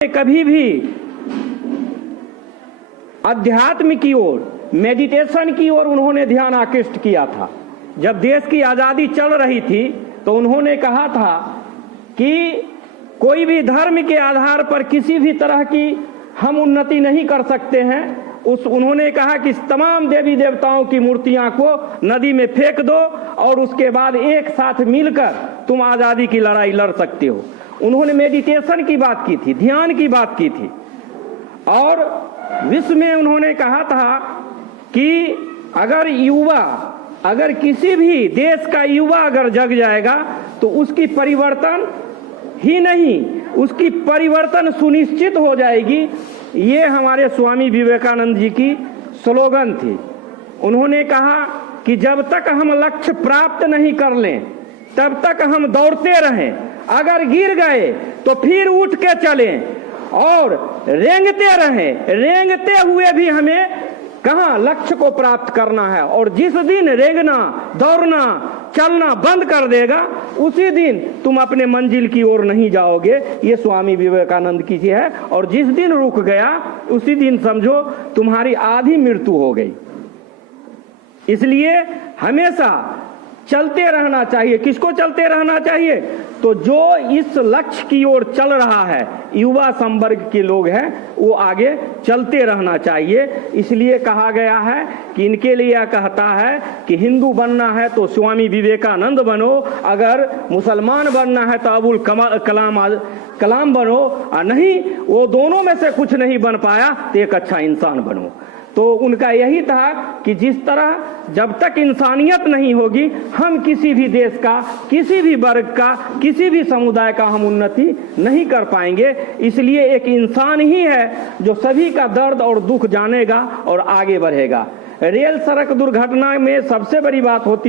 कभी भी अध्यात्म की ओर, मेडिटेशन की ओर उन्होंने ध्यान आकृष्ट किया था। जब देश की आज़ादी चल रही थी तो उन्होंने कहा था कि कोई भी धर्म के आधार पर किसी भी तरह की हम उन्नति नहीं कर सकते हैं। उन्होंने कहा कि तमाम देवी देवताओं की मूर्तियां को नदी में फेंक दो और उसके बाद एक साथ मिलकर तुम आज़ादी की लड़ाई लड़ सकते हो। उन्होंने मेडिटेशन की बात की थी, ध्यान की बात की थी। और विश्व में उन्होंने कहा था कि अगर किसी भी देश का युवा अगर जग जाएगा तो उसकी परिवर्तन ही नहीं, उसकी परिवर्तन सुनिश्चित हो जाएगी। ये हमारे स्वामी विवेकानंद जी की स्लोगन थी। उन्होंने कहा कि जब तक हम लक्ष्य प्राप्त नहीं कर लें तब तक हम दौड़ते रहें, अगर गिर गए तो फिर उठ के चलें और रेंगते रहें। रेंगते हुए भी हमें कहाँ लक्ष्य को प्राप्त करना है। और जिस दिन रेंगना, दौड़ना, चलना बंद कर देगा उसी दिन तुम अपने मंजिल की ओर नहीं जाओगे। ये स्वामी विवेकानंद की है। और जिस दिन रुक गया उसी दिन समझो तुम्हारी आधी मृत्यु हो गई। इसलिए हमेशा चलते रहना चाहिए। किसको चलते रहना चाहिए? तो जो इस लक्ष्य की ओर चल रहा है, युवा संवर्ग के लोग हैं, वो आगे चलते रहना चाहिए। इसलिए कहा गया है कि इनके लिए कहता है कि हिंदू बनना है तो स्वामी विवेकानंद बनो, अगर मुसलमान बनना है तो अबुल कलाम बनो, और नहीं वो दोनों में से कुछ नहीं बन पाया तो एक अच्छा इंसान बनो। तो उनका यही था कि जिस तरह जब तक इंसानियत नहीं होगी हम किसी भी देश का, किसी भी वर्ग का, किसी भी समुदाय का हम उन्नति नहीं कर पाएंगे। इसलिए एक इंसान ही है जो सभी का दर्द और दुख जानेगा और आगे बढ़ेगा। रेल सड़क दुर्घटना में सबसे बड़ी बात होती है